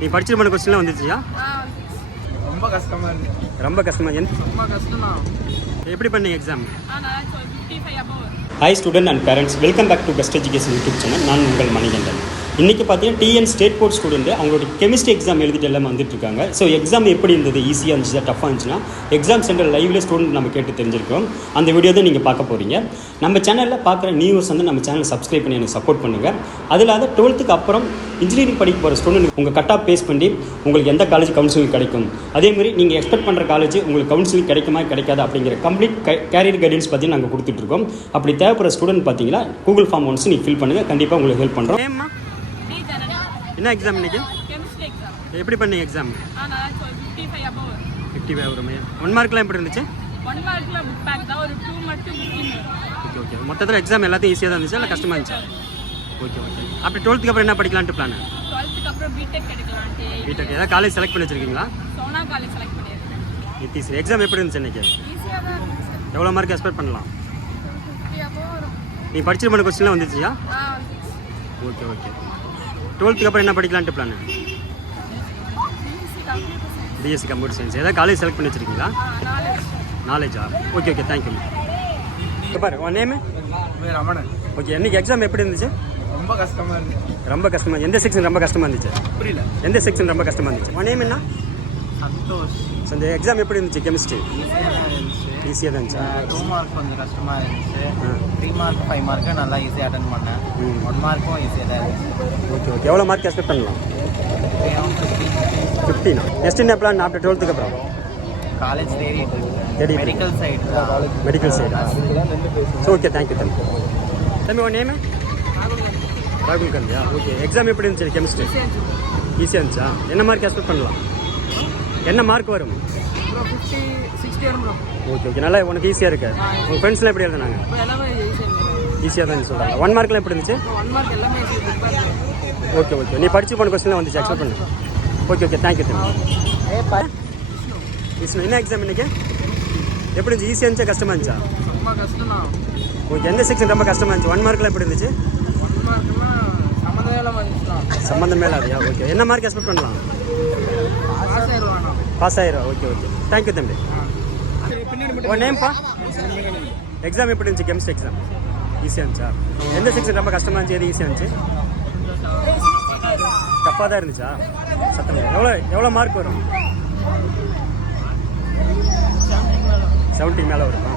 நீ படிச்சிட்டு பண்ண கொஸ்டின்லாம் வந்துச்சியா? ரொம்ப கஷ்டமா இருக்கு. ரொம்ப கஷ்டமா? ரொம்ப கஷ்டம்னா எப்படி பண்ணீங்க exam? 55 above. Hi student and parents, welcome back to best education YouTube channel. நான் உங்கள் மணிகண்டன். இன்றைக்கி பார்த்தீங்கன்னா டிஎன் ஸ்டேட் போர்ட் ஸ்டூடெண்ட் அவங்களோட கெமிஸ்ட்ரி எக்ஸாம் எழுதிட்டு எல்லாம் வந்துட்டுருக்காங்க. ஸோ எக்ஸாம் எப்படி இருந்தது, ஈஸியாக இருந்துச்சு, டஃபாக இருந்துச்சுன்னா எக்ஸாம் சென்டர் லைவ்ல ஸ்டூடெண்ட் நம்ம கேட்டு தெரிஞ்சிருக்கோம். அந்த வீடியோ தான் நீங்கள் பார்க்க போகிறீங்க. நம்ம சேனலில் பார்க்குற நியூஸ் வந்து நம்ம சேனலை சப்ஸ்கிரைப் பண்ணி எனக்கு சப்போர்ட் பண்ணுங்கள். அது இல்லாத 12th அப்புறம் இன்ஜினியரிங் படிக்க போகிற ஸ்டூடெண்ட் உங்கள் கட் ஆஃப் பேஸ் பண்ணி உங்களுக்கு எந்த காலேஜ் கவுன்சிலிங் கிடைக்கும், அதேமாதிரி நீங்கள் எக்ஸ்பெக்ட் பண்ணுற காலேஜ் உங்களுக்கு கவுன்சிலிங் கிடைக்குமா கிடைக்காது அப்படிங்கிற கம்ப்ளீட் கேரியர் கைடன்ஸ் பற்றி நாங்கள் கொடுத்துட்ருக்கோம். அப்படி தேவைப்படுற ஸ்டூடெண்ட் பார்த்தீங்கன்னா கூகுள் ஃபார்ம் ஒன்ஸ் நீங்கள் ஃபில் பண்ணுங்கள், கண்டிப்பாக உங்களுக்கு ஹெல்ப் பண்ணுறோம். என்ன எக்ஸாம் இன்னைக்கு? Chemistry exam. எப்படி பண்ணீங்க எக்ஸாம்? 55 above. 55 வருமே. 1 மார்க்லாம் எப்படி இருந்துச்சு? 1 மார்க்ல புக் பேக் தான், ஒரு 2 மட்டும் புக்கிங். Okay okay. மொத்தத்தில் எக்ஸாம் எல்லாத்தையும் ஈஸியாக தான் இருந்துச்சு இல்லை கஷ்டமாக இருந்துச்சா? Okay okay. அப்படி 12th அப்புறம் என்ன படிக்கலான்ட்டு பிளான்? 12th அப்புறம் பிடெக் எடுக்கலாம்ட்டு. பிடெக் ஏதாவது காலேஜ் செலக்ட் பண்ணி வச்சிருக்கீங்களா? சோனா காலேஜ் செலக்ட் பண்ணியிருக்கேன். சரி, எக்ஸாம் எப்படி இருந்துச்சு இன்னைக்கு? ஈஸியாக தான் இருந்துச்சு. எவ்வளோ மார்க் எக்ஸ்பெக்ட் பண்ணலாம்? 50 above வரும். நீ படிச்சிட்டு பண்ண கொஸ்டின்லாம் வந்துச்சியா? Okay okay. 12th அப்புறம் என்ன படிக்கலான்ட்டு பிளான்? BSc computer science. ஏதாவது காலேஜ் செலக்ட் பண்ணி வச்சிருக்கீங்களா? நாலேஜா? Okay okay, thank you. இப்போ பாரு, உன் நேமு? ரமணன். ஓகே. இன்னைக்கு எக்ஸாம் எப்படி இருந்துச்சு? ரொம்ப கஷ்டமா இருக்கு. ரொம்ப கஷ்டமாக? எந்த செக்ஷன் ரொம்ப கஷ்டமாக இருந்துச்சு? புரியல. எந்த செக்ஷன் ரொம்ப கஷ்டமாக இருந்துச்சு? உன் நேம் என்ன? சந்தோஷ். ஸோ இந்த எக்ஸாம் எப்படி இருந்துச்சு? கெமிஸ்ட்ரி ஈஸியாக தான் இருந்துச்சா? 2 மார்க் கொஞ்சம் கஷ்டமா இருந்துச்சு. 3 மார்க் 5 மார்க்கு நல்லா ஈஸியாக அட்டன் பண்ணேன். 1 மார்க்கும் ஈஸியாக தான் இருந்துச்சு. Okay okay. எவ்வளோ மார்க் எக்ஸ்பெக்ட் பண்ணலாம்? 50. நெக்ஸ்ட் என்ன பிளான் ஆஃப்டர் 12th அப்புறம்? காலேஜ் தேடிட்டு தேடிட்டு இருக்கு. Medical side. மெடிக்கல் சைடா? ஸோ ஓகே, தேங்க்யூ தம்பி. தம்பி உன் நேமு? ராகுல் கந்தியா? ஓகே. எக்ஸாம் எப்படி இருந்துச்சு கெமிஸ்ட்ரி? ஈஸியாக இருந்துச்சா? என்ன மார்க் எக்ஸ்பெக்ட் பண்ணலாம்? என்ன மார்க் வரும்? 50 60 வரும். Okay okay. நல்லா உனக்கு ஈஸியாக இருக்கு. உங்கள் ஃப்ரெண்ட்ஸ்லாம் எப்படி எழுதுனாங்க? எல்லாமே ஈஸியாக தான் சொல்கிறாங்க. 1 மார்க்லாம் எப்படி இருந்துச்சு? 1 மார்க் எல்லாமே ஈஸியாக. Okay okay. நீ படிச்சு போன கொஸ்டின்லாம் வந்துச்சு, எக்ஸ்பெக்ட் பண்ணு. ஓகே ஓகே, தேங்க்யூ தம்பி. விஷ்ணு, என்ன எக்ஸாம் இன்னைக்கு? எப்படி இருந்துச்சு? ஈஸியாக இருந்துச்சா கஷ்டமாக இருந்துச்சா? ரொம்ப கஷ்டம்னா ஓகே. எந்த செக்ஷன் ரொம்ப கஷ்டமாக இருந்துச்சு? 1 மார்க்லாம் எப்படி இருந்துச்சு? 1 மார்க்னா சம்மந்தமே இல்லாமல் இருந்துச்சுண்ணா. சம்மந்தமே இல்லாதையா? ஓகே. என்ன மார்க் எக்ஸ்பெக்ட் பண்ணலாம்? பாஸ் ஆயிடுவாண்ணா. பாஸ் ஆயிரும். ஓகே ஓகே, தேங்க்யூ தம்பி. உன் நேம்ப்பா? எக்ஸாம் எப்படி இருந்துச்சு கெமிஸ்ட்ரி எக்ஸாம்? ஈஸியாக இருந்துச்சா? எந்த செக்ஷன் ரொம்ப கஷ்டமாக இருந்துச்சு, எது ஈஸியாக இருந்துச்சு? டஃப்பாக தான் இருந்துச்சா? சத்தம் எவ்வளோ மார்க் வரும்? 70 மேலே வருமா?